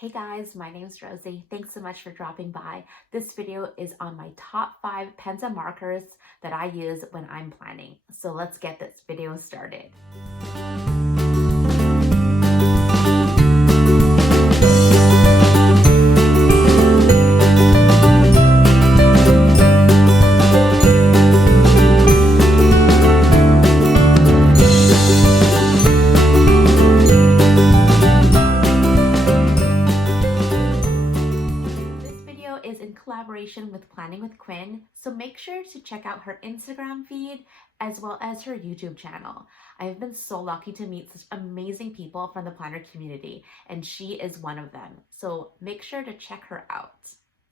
Hey guys, my name's Rosie. Thanks so much for dropping by. This video is on my top 5 pens and markers that I use when I'm planning. So let's get this video started. Collaboration with Planning with Quinn, so make sure to check out her Instagram feed as well as her YouTube channel. I've been so lucky to meet such amazing people from the planner community, and she is one of them, so make sure to check her out.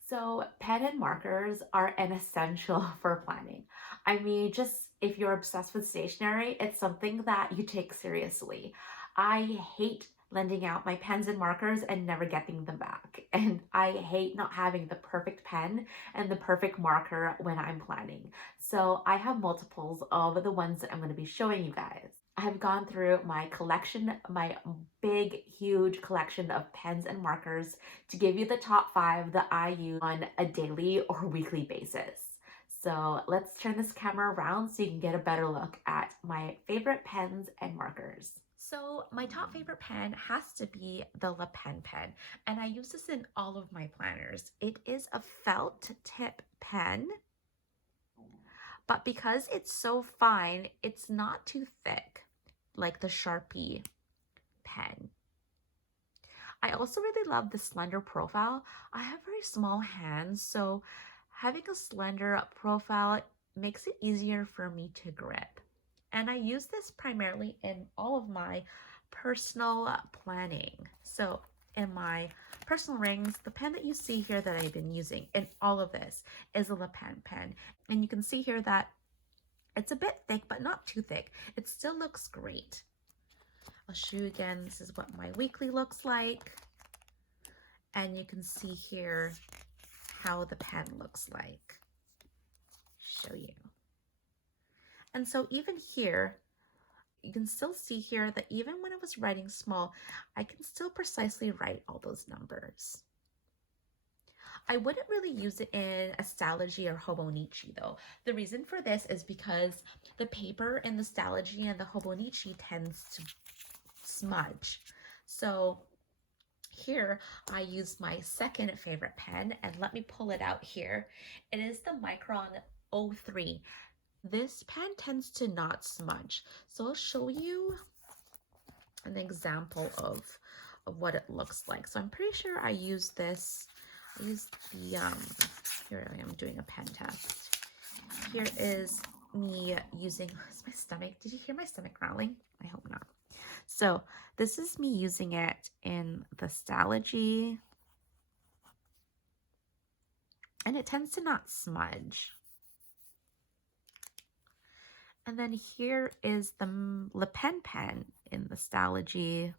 So pen and markers are an essential for planning. I mean, just if you're obsessed with stationery, it's something that you take seriously. I hate lending out my pens and markers and never getting them back. And I hate not having the perfect pen and the perfect marker when I'm planning. So I have multiples of the ones that I'm going to be showing you guys. I have gone through my collection, my big, huge collection of pens and markers to give you the top 5 that I use on a daily or weekly basis. So let's turn this camera around so you can get a better look at my favorite pens and markers. So my top favorite pen has to be the Penne Pen, and I use this in all of my planners. It is a felt tip pen, but because it's so fine, it's not too thick like the Sharpie pen. I also really love the slender profile. I have very small hands, so having a slender profile makes it easier for me to grip. And I use this primarily in all of my personal planning. So in my personal rings, the pen that you see here that I've been using in all of this is a Penne Pen. And you can see here that it's a bit thick, but not too thick. It still looks great. I'll show you again, this is what my weekly looks like. And you can see here how the pen looks like. Show you. And so even here, you can still see here that even when I was writing small, I can still precisely write all those numbers. I wouldn't really use it in a Stalogy or Hobonichi though. The reason for this is because the paper in the Stalogy and the Hobonichi tends to smudge. So here I use my second favorite pen, and let me pull it out here. It is the Micron 03. This pen tends to not smudge, so I'll show you an example of what it looks like. So I'm pretty sure I use this. I use the here I am doing a pen test. Here is me using, is my stomach, did you hear my stomach growling? I hope not. So this is me using it in the Stalogy, and it tends to not smudge. And then here is the Penne Pen in the Stalogy.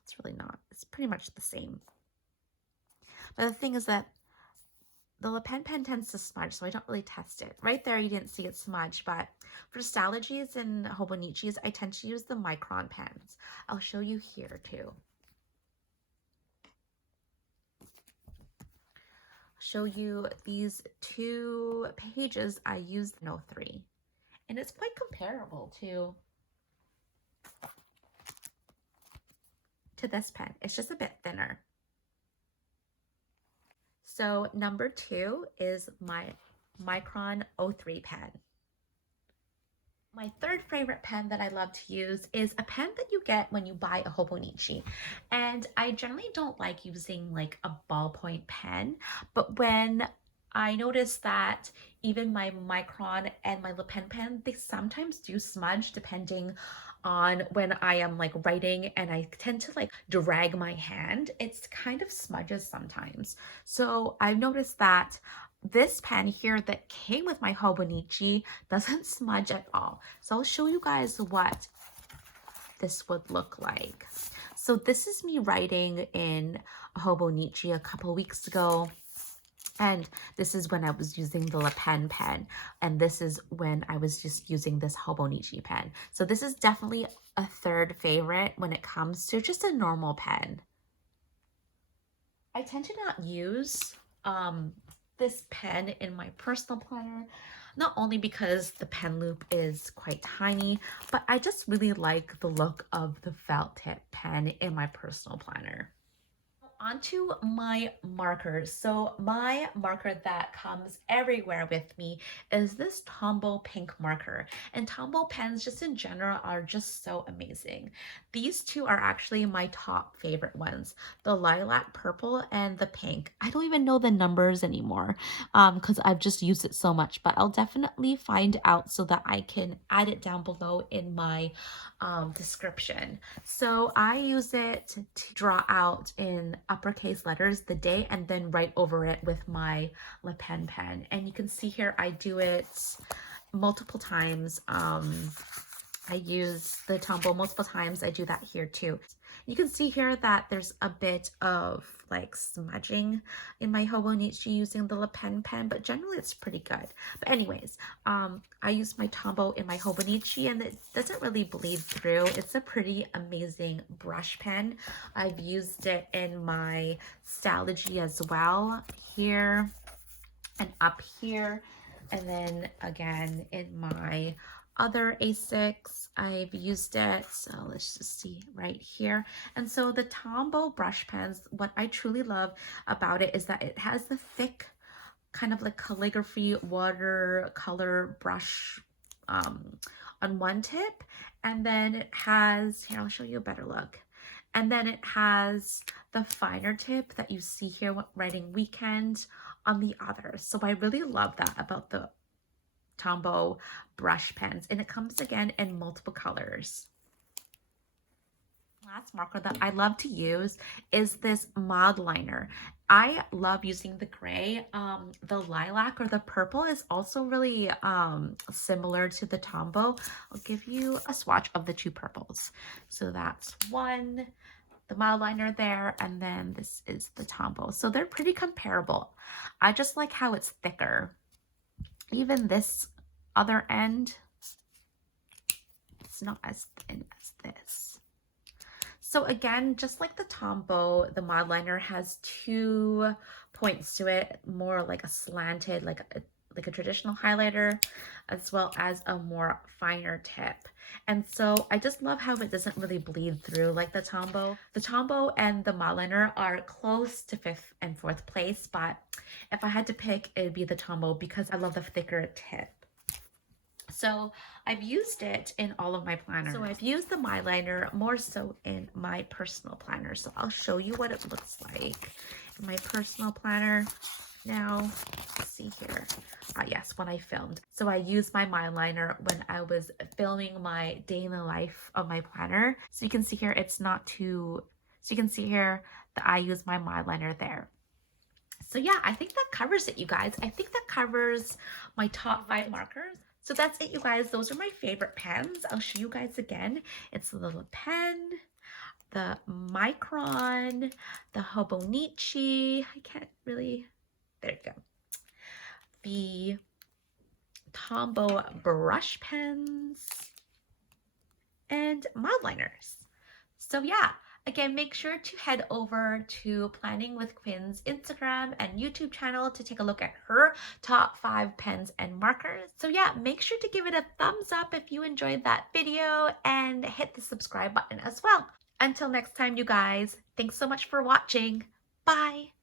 It's really not. It's pretty much the same. But the thing is that the Penne Pen tends to smudge, so I don't really test it. Right there, you didn't see it smudge, but for Stalogies and Hobonichis, I tend to use the Micron pens. I'll show you here too. Show you these 2 pages I used in 03, and it's quite comparable to this pen. It's just a bit thinner. So number 2 is my Micron 03 pen. My third favorite pen that I love to use is a pen that you get when you buy a Hobonichi. And I generally don't like using like a ballpoint pen, but when I noticed that even my Micron and my Penne Pen, they sometimes do smudge depending on when I am like writing and I tend to like drag my hand. It's kind of smudges sometimes. So I've noticed that this pen here that came with my Hobonichi doesn't smudge at all. So I'll show you guys what this would look like. So this is me writing in a Hobonichi a couple weeks ago. And this is when I was using the Penne pen. And this is when I was just using this Hobonichi pen. So this is definitely a third favorite when it comes to just a normal pen. I tend to not use this pen in my personal planner, not only because the pen loop is quite tiny, but I just really like the look of the felt tip pen in my personal planner. Onto my markers. So my marker that comes everywhere with me is this Tombow pink marker. And Tombow pens just in general are just so amazing. These two are actually my top favorite ones, the lilac purple and the pink. I don't even know the numbers anymore because I've just used it so much, but I'll definitely find out so that I can add it down below in my description. So I use it to draw out in uppercase letters the day and then write over it with my Penne pen. And you can see here I do it multiple times. I use the Tombow multiple times. I do that here too. You can see here that there's a bit of like smudging in my Hobonichi using the Penne pen, but generally it's pretty good. But anyways, I use my Tombow in my Hobonichi and it doesn't really bleed through. It's a pretty amazing brush pen. I've used it in my Stalogy as well, here and up here, and then again in my other A6 I've used it. So let's just see right here. And so the Tombow brush pens, what I truly love about it is that it has the thick kind of like calligraphy watercolor brush on one tip, and then it has, here I'll show you a better look, and then it has the finer tip that you see here writing weekend on the other. So I really love that about the Tombow brush pens, and it comes again in multiple colors. Last marker that I love to use is this Mildliner. I love using the gray. The lilac or the purple is also really similar to the Tombow. I'll give you a swatch of the two purples. So that's one, the Mildliner there, and then this is the Tombow. So they're pretty comparable. I just like how it's thicker. Even this other end, it's not as thin as this. So again, just like the Tombow, the Mildliner has 2 points to it, more like a slanted, like a traditional highlighter, as well as a more finer tip. And so I just love how it doesn't really bleed through like the Tombow. The Tombow and the Mildliner are close to 5th and 4th place, but if I had to pick, it'd be the Tombow because I love the thicker tip. So I've used it in all of my planners. So I've used the Mildliner more so in my personal planner. So I'll show you what it looks like in my personal planner. Now, let's see here. Yes, when I filmed. So I used my Mildliner when I was filming my day in the life of my planner. So you can see here, it's not too, so you can see here that I use my Mildliner there. So yeah, I think that covers it, you guys. I think that covers my top 5 markers. So that's it, you guys. Those are my favorite pens. I'll show you guys again. It's the little pen, the Micron, the Hobonichi. I can't really, there you go. The Tombow brush pens and Mildliners. So yeah, again, make sure to head over to Planning with Quinn's Instagram and YouTube channel to take a look at her top 5 pens and markers. So yeah, make sure to give it a thumbs up if you enjoyed that video and hit the subscribe button as well. Until next time, you guys, thanks so much for watching. Bye.